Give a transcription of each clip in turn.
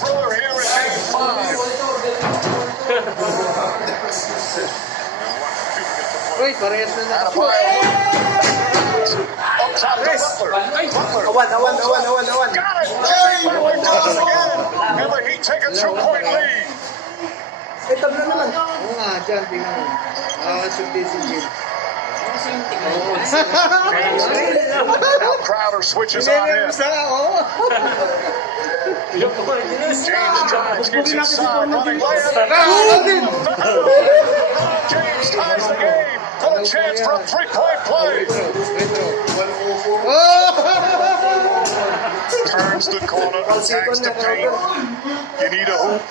thriller here in Game 5. Wait, parehas na na. Up top to Butler. Awan. Got it! Jimmy Butler does it again. And the Heat take a 2-point lead. Eh, tabla naman. Oo nga, dyan, tingnan mo. Sundin. Now Crowder switches on in. James drives, gets inside, running layup. James ties the game. Full chance for a three-point play. Turns the corner, attacks the paint. You need a hoop.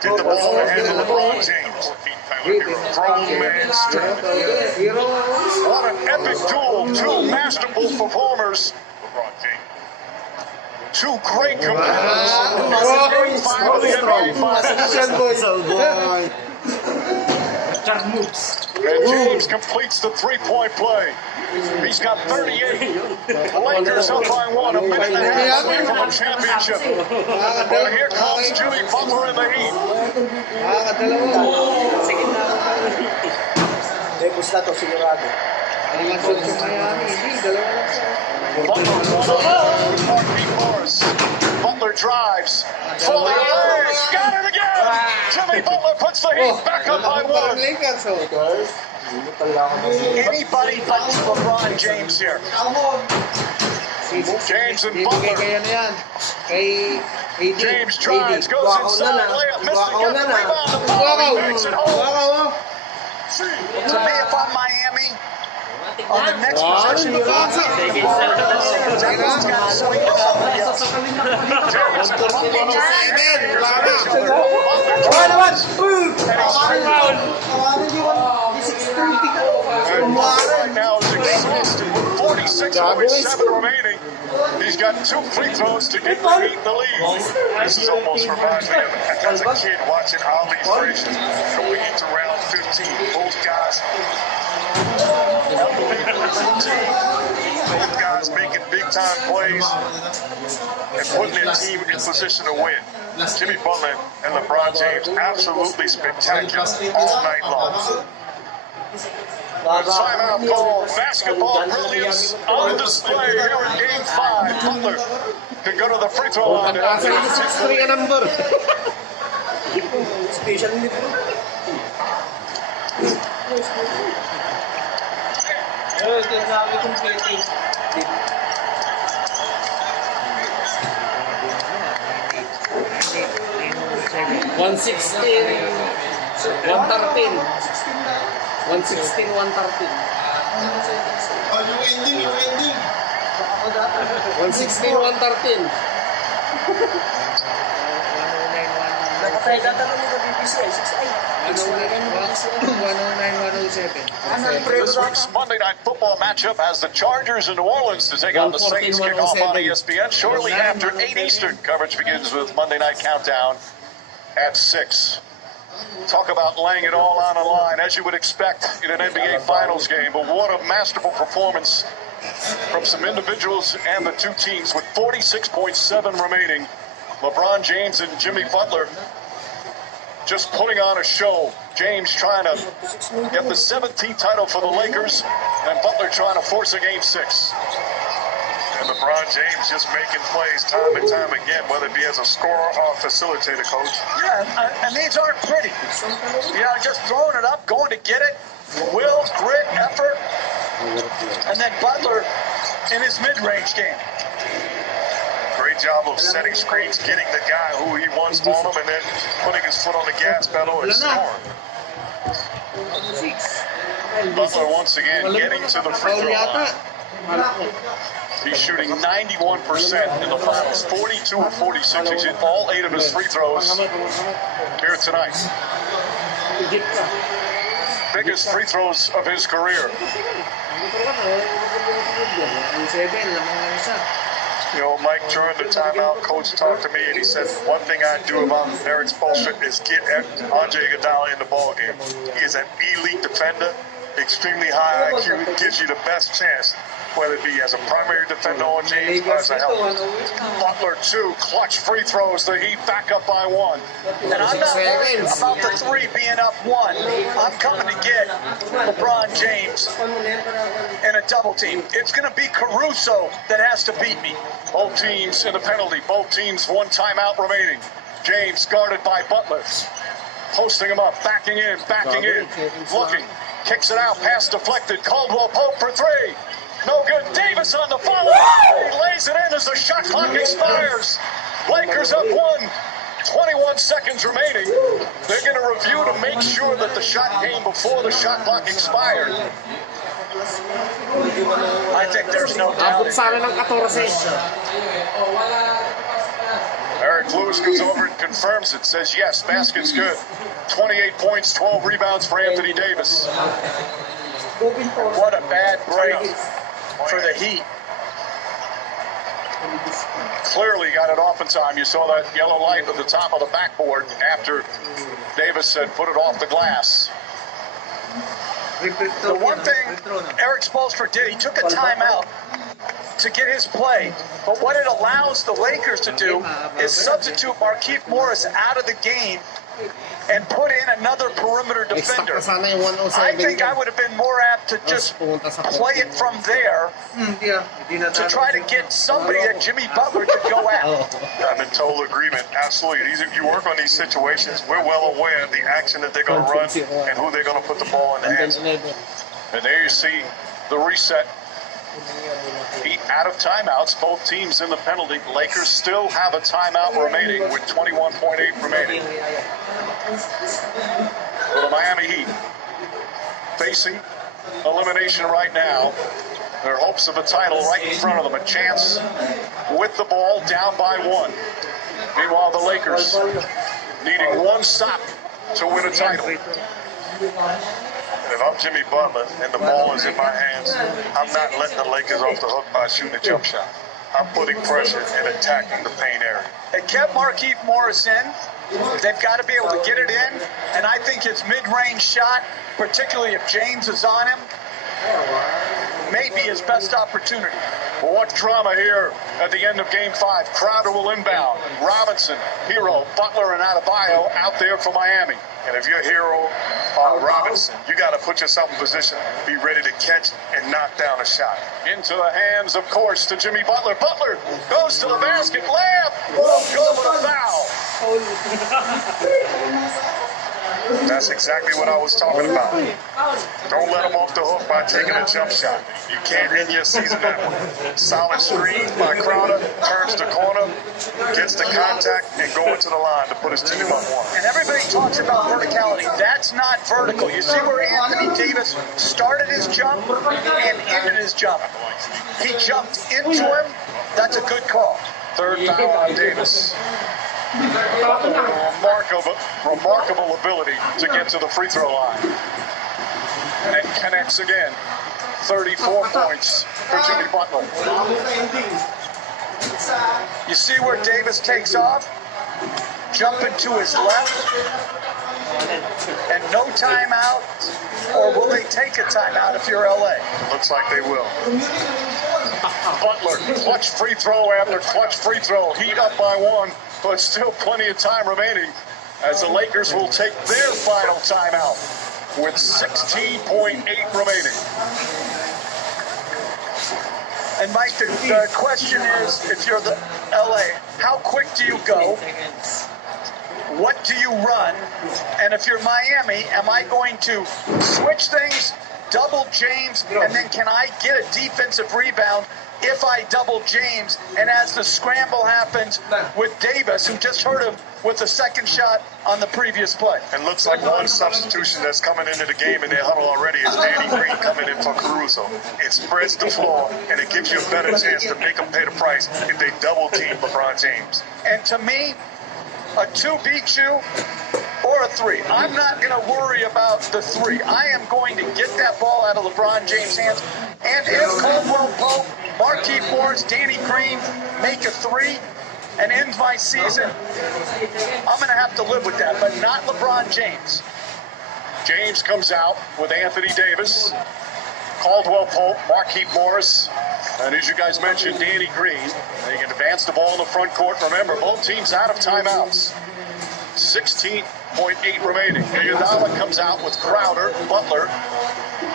Get the ball in the hand of LeBron James. Grown man strength. What an epic duel. Two masterful performers. LeBron James. Two great competitors. Game 5 of the NBA Finals. And James completes the three-point play. He's got 38. The Lakers up by 1, a minute and a half away from a championship. But here comes Jimmy Butler in the Heat. Lepos na to, sigurado. Butler drives. Fully away. Got it again. Jimmy Butler puts the Heat back up by 1. Anybody but LeBron James here. James and Butler. James drives, goes inside, layup, missed it, gets the rebound, the ball, he makes it home. To me, if I'm Miami, on the next possession, James right now is exhausted with 46.7 remaining. He's got 2 free throws to get the Heat the lead. This is almost reminds me of as a kid watching Ali Frazier going into round 15. Both guys making big-time plays and putting their team in position to win. Jimmy Butler and LeBron James absolutely spectacular all night long. Timeout call. Basketball brilliance on display here in Game 5. Butler can go to the free throw line. number. Special nito. Sinasabi kong pwede. 113. 116, 113. Yung ending. 116, 113. Nakatay data kami sa BBC ay 109, 107. This week's Monday Night Football matchup has the Chargers in New Orleans to take on the Saints. Kickoff on ESPN shortly after 8 Eastern. Coverage begins with Monday Night Countdown at 6. Talk about laying it all on the line, as you would expect in an NBA Finals game. But what a masterful performance from some individuals and the two teams with 46.7 remaining. LeBron James and Jimmy Butler just putting on a show. James trying to get the 17th title for the Lakers, and Butler trying to force a Game 6. And LeBron James just making plays time and time again, whether it be as a scorer or facilitator, coach. Yeah, and these aren't pretty. You know, just throwing it up, going to get it, will, grit, effort, and then Butler in his mid-range game. Great job of setting screens, getting the guy who he wants on him, and then putting his foot on the gas pedal and scoring. Butler once again getting to the free throw line. He's shooting 91% in the finals, 42 of 46. He's hit all 8 of his free throws here tonight. Biggest free throws of his career. You know, Mike, during the timeout, coach talked to me and he said, one thing I do about Eric Spoelstra is get Andre Iguodala in the ballgame. He is an elite defender, extremely high IQ, gives you the best chance whether it be as a primary defender or James or as a help. Butler, 2 clutch free throws. The Heat back up by 1. And I'm not worried about the 3 being up 1. I'm coming to get LeBron James in a double team. It's going to be Caruso that has to beat me. Both teams in the penalty. Both teams 1 timeout remaining. James guarded by Butler. Posting him up, backing in, looking. Kicks it out, pass deflected. Caldwell Pope for 3. No good. Davis on the follow. He lays it in as the shot clock expires. Lakers up 1. 21 seconds remaining. They're going to review to make sure that the shot came before the shot clock expired. I think there's no doubt. Eric Lewis goes over and confirms it. Says yes, basket's good. 28 points, 12 rebounds for Anthony Davis. What a bad break for the Heat. Clearly got it off in time. You saw that yellow light at the top of the backboard after Davis said put it off the glass. The one thing Eric Spoelstra did, he took a timeout to get his play. But what it allows the Lakers to do is substitute Markieff Morris out of the game and put in another perimeter defender. I think I would have been more apt to just play it from there to try to get somebody that Jimmy Butler could go at. I'm in total agreement. Absolutely. You work on these situations, we're well aware of the action that they're going to run and who they're going to put the ball in the hands of. And there you see the reset. Heat out of timeouts, both teams in the penalty. Lakers still have a timeout remaining with 21.8 remaining. Well, the Miami Heat facing elimination right now. Their hopes of a title right in front of them. A chance with the ball down by 1. Meanwhile, the Lakers needing 1 stop to win a title. If I'm Jimmy Butler and the ball is in my hands, I'm not letting the Lakers off the hook by shooting a jump shot. I'm putting pressure and attacking the paint area. They kept Markieff Morris in. They've got to be able to get it in. And I think his mid-range shot, particularly if James is on him, may be his best opportunity. Well, what drama here at the end of Game 5. Crowder will inbound. Robinson, Hero, Butler, and Adebayo out there for Miami. And if you're Hero, Robinson, you got to put yourself in position, be ready to catch and knock down a shot. Into the hands, of course, to Jimmy Butler. Butler goes to the basket. Layup. Won't go with a foul. That's exactly what I was talking about. Don't let them off the hook by taking a jump shot. You can't end your season that way. Solid screen by Crowder, turns the corner, gets the contact, and going to the line to put his team up 1. And everybody talks about verticality. That's not vertical. You see where Anthony Davis started his jump and ended his jump. He jumped into him. That's a good call. Third foul on Davis. Remarkable ability to get to the free throw line. And it connects again. 34 points for Jimmy Butler. You see where Davis takes off? Jumping to his left. And no timeout. Or will they take a timeout if you're LA? Looks like they will. Butler, clutch free throw after clutch free throw. Heat up by 1. But still plenty of time remaining as the Lakers will take their final timeout with 16.8 remaining. And Mike, the question is, if you're the LA, how quick do you go? What do you run? And if you're Miami, am I going to switch things, double James, and then can I get a defensive rebound if I double James? And as the scramble happens with Davis, who just hurt him with the second shot on the previous play. And looks like one substitution that's coming into the game in their huddle already is Danny Green coming in for Caruso. It spreads the floor, and it gives you a better chance to make them pay the price if they double team LeBron James. And to me, a 2 beats you or a 3. I'm not going to worry about the 3. I am going to get that ball out of LeBron James' hands. And if Caldwell Pope, Markieff Morris, Danny Green make a 3 and end my season, I'm going to have to live with that, but not LeBron James. James comes out with Anthony Davis. Caldwell Pope, Marquise Morris, and as you guys mentioned, Danny Green. They can advance the ball in the front court. Remember, both teams out of timeouts. 16.8 remaining. Iguodala comes out with Crowder, Butler,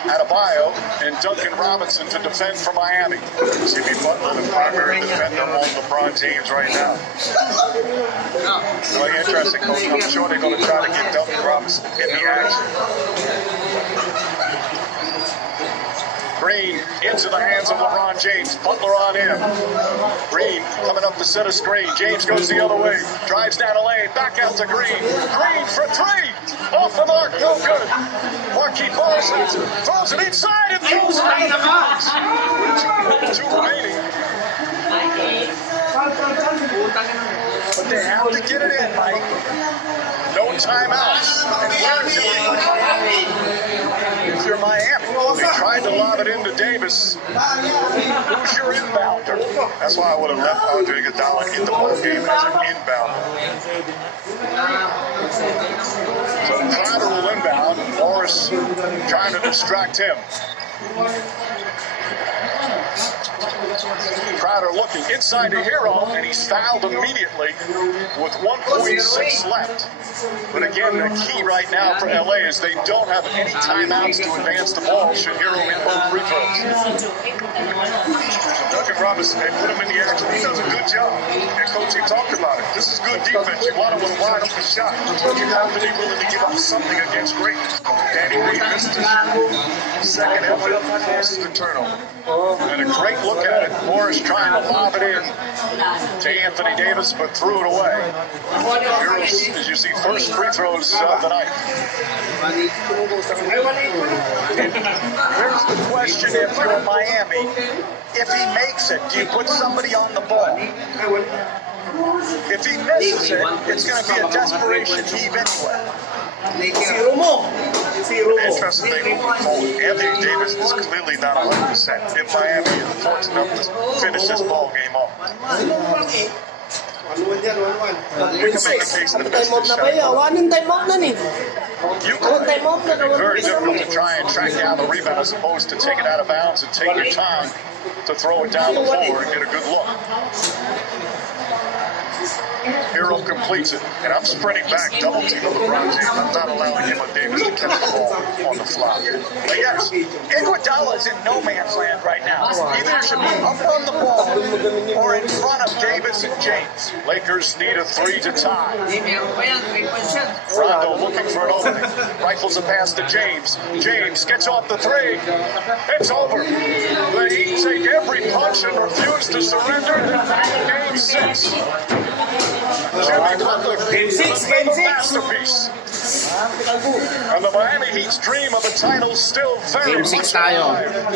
Adebayo, and Duncan Robinson to defend for Miami. Jimmy Butler, the primary defender on LeBron James right now. Really interesting, Coach. I'm sure they're going to try to get Duncan Robinson in the action. Green into the hands of LeBron James. Butler on him. Green coming up the center screen. James goes the other way. Drives down the lane. Back out to Green. Green for three. Off the mark. No good. Marquise Morris throws it inside and throws it out of bounds. Two remaining. But they have to get it in, Mike. No timeouts. And where is it? If you're Miami, they tried to lob it into Davis. Who's your inbounder? That's why I would have left Andre Iguodala in the ball game as an inbounder. So Crowder will inbound. Morris trying to distract him. Crowder looking inside to Hero, and he's fouled immediately with 1:46 left. But again, the key right now for LA is they don't have any timeouts to advance the ball should Hero hit both free throws. Duncan Robinson, they put him in the action. He does a good job. And Coach, you talked about it. This is good defense. You want him with a wide open shot. But you have to be willing to give up something against greatness. Danny Green missed his second effort, forces the turnover. And a great look at it. Morris trying to lob it in to Anthony Davis, but threw it away. Heroes, as you see, first free throws of the night. And here's the question if you're Miami. If he makes it, do you put somebody on the ball? If he misses it, it's going to be a desperation heave anyway. The interesting thing moving forward, Anthony Davis is clearly not 100%. If Miami is fortunate enough to finish this ball game off. We can make a case that the best is shot. You could. It'd be very difficult to try and track down the rebound as opposed to take it out of bounds and take your time to throw it down the floor and get a good look. Hero completes it, and I'm sprinting back, double team of LeBron James. I'm not allowing him or Davis to catch the ball on the fly. But yes, Iguodala is in no man's land right now. Either should be up on the ball or in front of Davis and James. Lakers need a three to tie. Rondo looking for an opening. Rifles a pass to James. James gets off the three. It's over. The Heat take every punch and refuse to surrender. Game 6. Jimmy Butler, another masterpiece. And the Miami Heat's dream of a title still very much alive.